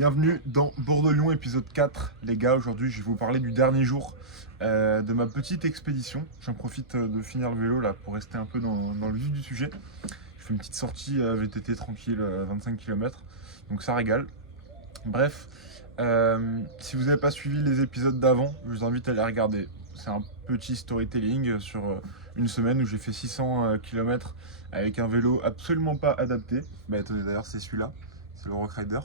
Bienvenue dans Bordeaux-Lyon épisode 4. Les gars, aujourd'hui je vais vous parler du dernier jour de ma petite expédition. J'en profite de finir le vélo là pour rester un peu dans le vif du sujet. Je fais une petite sortie VTT tranquille, 25 km, donc ça régale. Bref, si vous n'avez pas suivi les épisodes d'avant, je vous invite à les regarder. C'est un petit storytelling sur une semaine où j'ai fait 600 km avec un vélo absolument pas adapté. Bah attendez, d'ailleurs c'est celui-là, c'est le Rock Rider.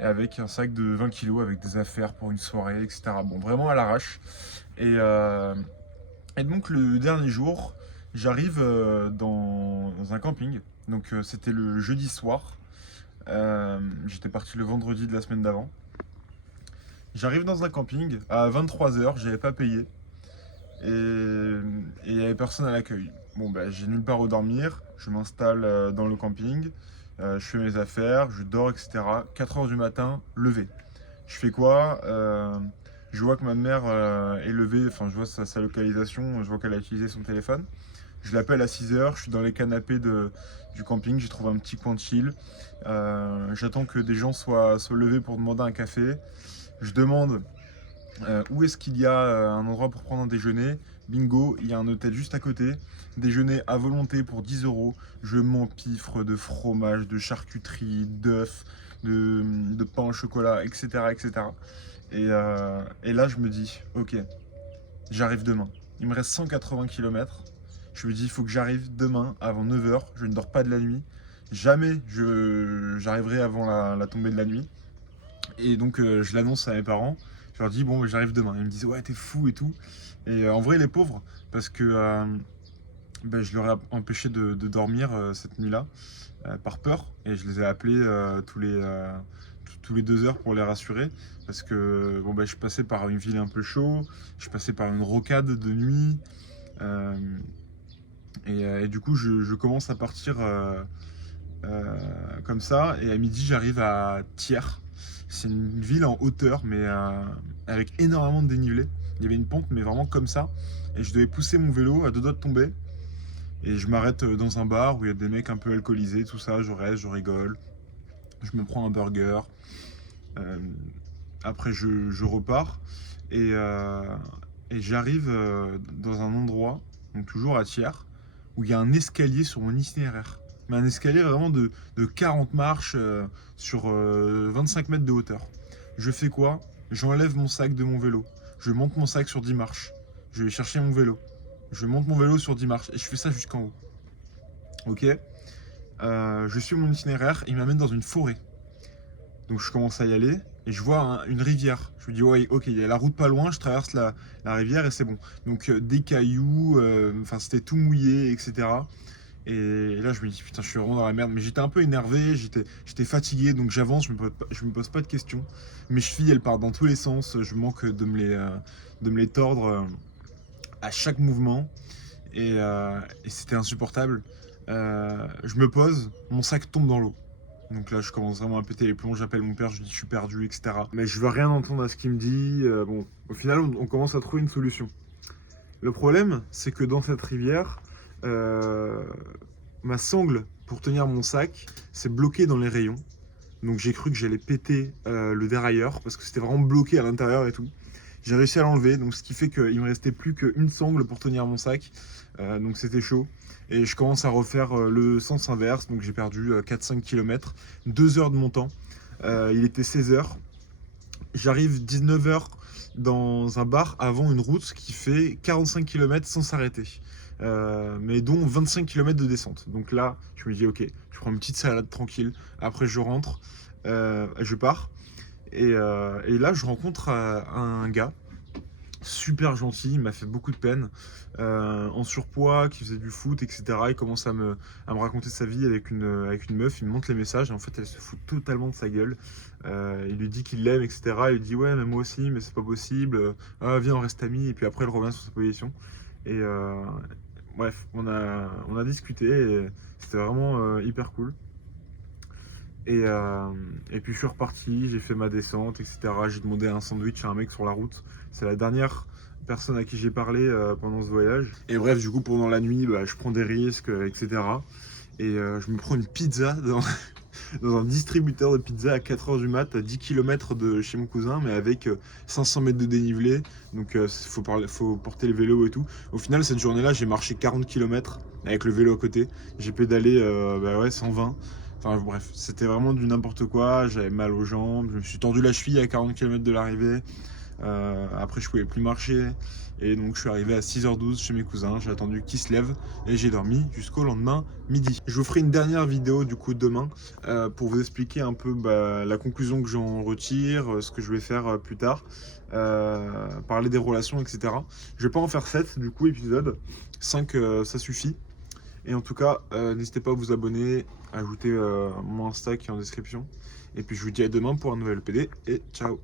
Et avec un sac de 20 kilos avec des affaires pour une soirée, etc. Bon, vraiment à l'arrache. Et donc le dernier jour, j'arrive dans un camping. Donc c'était le jeudi soir. J'étais parti le vendredi de la semaine d'avant. J'arrive dans un camping à 23 h, j'avais pas payé. Et il n'y avait personne à l'accueil. Bon, bah, j'ai nulle part où dormir. Je m'installe dans le camping. Je fais mes affaires, je dors, etc. 4 h du matin, levé. Je fais quoi? Je vois que ma mère est levée, enfin je vois sa localisation, je vois qu'elle a utilisé son téléphone. Je l'appelle à 6 h, je suis dans les canapés du camping, j'ai trouvé un petit coin de chill. J'attends que des gens soient levés pour demander un café. Je demande où est-ce qu'il y a un endroit pour prendre un déjeuner. Bingo, il y a un hôtel juste à côté. Déjeuner à volonté pour 10 euros. Je m'empiffre de fromage, de charcuterie, d'œufs, de pain au chocolat, etc. etc. Et là, je me dis, ok, j'arrive demain. Il me reste 180 km. Je me dis, il faut que j'arrive demain avant 9 h. Je ne dors pas de la nuit. Jamais j'arriverai avant la tombée de la nuit. Et donc, je l'annonce à mes parents. Je leur dis, bon, j'arrive demain. Ils me disent, ouais, t'es fou et tout. Et en vrai, les pauvres, parce que ben, je leur ai empêché de dormir cette nuit-là, par peur. Et je les ai appelés tous les 2 heures pour les rassurer. Parce que bon, ben, je passais par une ville un peu chaude, je passais par une rocade de nuit. euh, et du coup, je commence à partir comme ça. Et à midi, j'arrive à Thiers. C'est une ville en hauteur, mais avec énormément de dénivelé. Il y avait une pente, mais vraiment comme ça. Et je devais pousser mon vélo à deux doigts de tomber. Et je m'arrête dans un bar où il y a des mecs un peu alcoolisés, tout ça. Je reste, je rigole. Je me prends un burger. Euh, Après, je repars. Et, euh, et j'arrive dans un endroit, donc toujours à Thiers, où il y a un escalier sur mon itinéraire. Mais un escalier vraiment de 40 marches sur 25 mètres de hauteur. Je fais quoi? J'enlève mon sac de mon vélo. Je monte mon sac sur 10 marches. Je vais chercher mon vélo. Je monte mon vélo sur 10 marches. Et je fais ça jusqu'en haut. Ok. Je suis mon itinéraire. Il m'amène dans une forêt. Donc je commence à y aller. Et je vois une rivière. Je me dis, ouais, ok, il y a la route pas loin. Je traverse la rivière et c'est bon. Donc des cailloux. Enfin, c'était tout mouillé, etc. Et là, je me dis, putain, je suis vraiment dans la merde. Mais j'étais un peu énervé, j'étais fatigué, donc j'avance, je me pose pas de questions. Mes chevilles, elles partent dans tous les sens. Je manque de me les tordre à chaque mouvement. Et c'était insupportable. Je me pose, mon sac tombe dans l'eau. Donc là, je commence vraiment à péter les plombs. J'appelle mon père, je lui dis, je suis perdu, etc. Mais je veux rien entendre à ce qu'il me dit. Bon, au final, on commence à trouver une solution. Le problème, c'est que dans cette rivière, euh, ma sangle pour tenir mon sac s'est bloquée dans les rayons. Donc j'ai cru que j'allais péter le dérailleur parce que c'était vraiment bloqué à l'intérieur et tout. J'ai réussi à l'enlever, donc ce qui fait qu'il me restait plus qu'une sangle pour tenir mon sac. Donc c'était chaud. Et je commence à refaire le sens inverse, donc j'ai perdu 4-5 km, 2 heures de mon temps. Il était 16 heures. J'arrive 19 heures dans un bar avant une route qui fait 45 km sans s'arrêter. Mais dont 25 km de descente. Donc là, je me dis, ok, je prends une petite salade tranquille. Après, je rentre, je pars. Et là, je rencontre un gars super gentil, il m'a fait beaucoup de peine, en surpoids, qui faisait du foot, etc. Il commence à me raconter sa vie avec une meuf, il me montre les messages, et en fait elle se fout totalement de sa gueule. Il lui dit qu'il l'aime, etc. Il lui dit ouais mais moi aussi, mais c'est pas possible, ah, viens on reste amis, et puis après elle revient sur sa position. Et bref, on a discuté, et c'était vraiment hyper cool. Et puis je suis reparti, j'ai fait ma descente, etc. J'ai demandé un sandwich à un mec sur la route. C'est la dernière personne à qui j'ai parlé pendant ce voyage. Et bref, du coup, pendant la nuit, bah, je prends des risques, etc. Et je me prends une pizza dans un distributeur de pizza à 4h du mat, à 10 km de chez mon cousin, mais avec 500 mètres de dénivelé. Donc faut porter le vélo et tout. Au final, cette journée-là, j'ai marché 40 km avec le vélo à côté. J'ai pédalé 120. Enfin bref, c'était vraiment du n'importe quoi. J'avais mal aux jambes. Je me suis tendu la cheville à 40 km de l'arrivée. Après, je pouvais plus marcher. Et donc, je suis arrivé à 6h12 chez mes cousins. J'ai attendu qu'ils se lèvent et j'ai dormi jusqu'au lendemain midi. Je vous ferai une dernière vidéo du coup demain pour vous expliquer un peu la conclusion que j'en retire, ce que je vais faire plus tard, parler des relations, etc. Je vais pas en faire 7 du coup épisodes. 5 ça suffit. Et en tout cas, n'hésitez pas à vous abonner, à ajouter mon Insta qui est en description. Et puis je vous dis à demain pour un nouvel PD et ciao.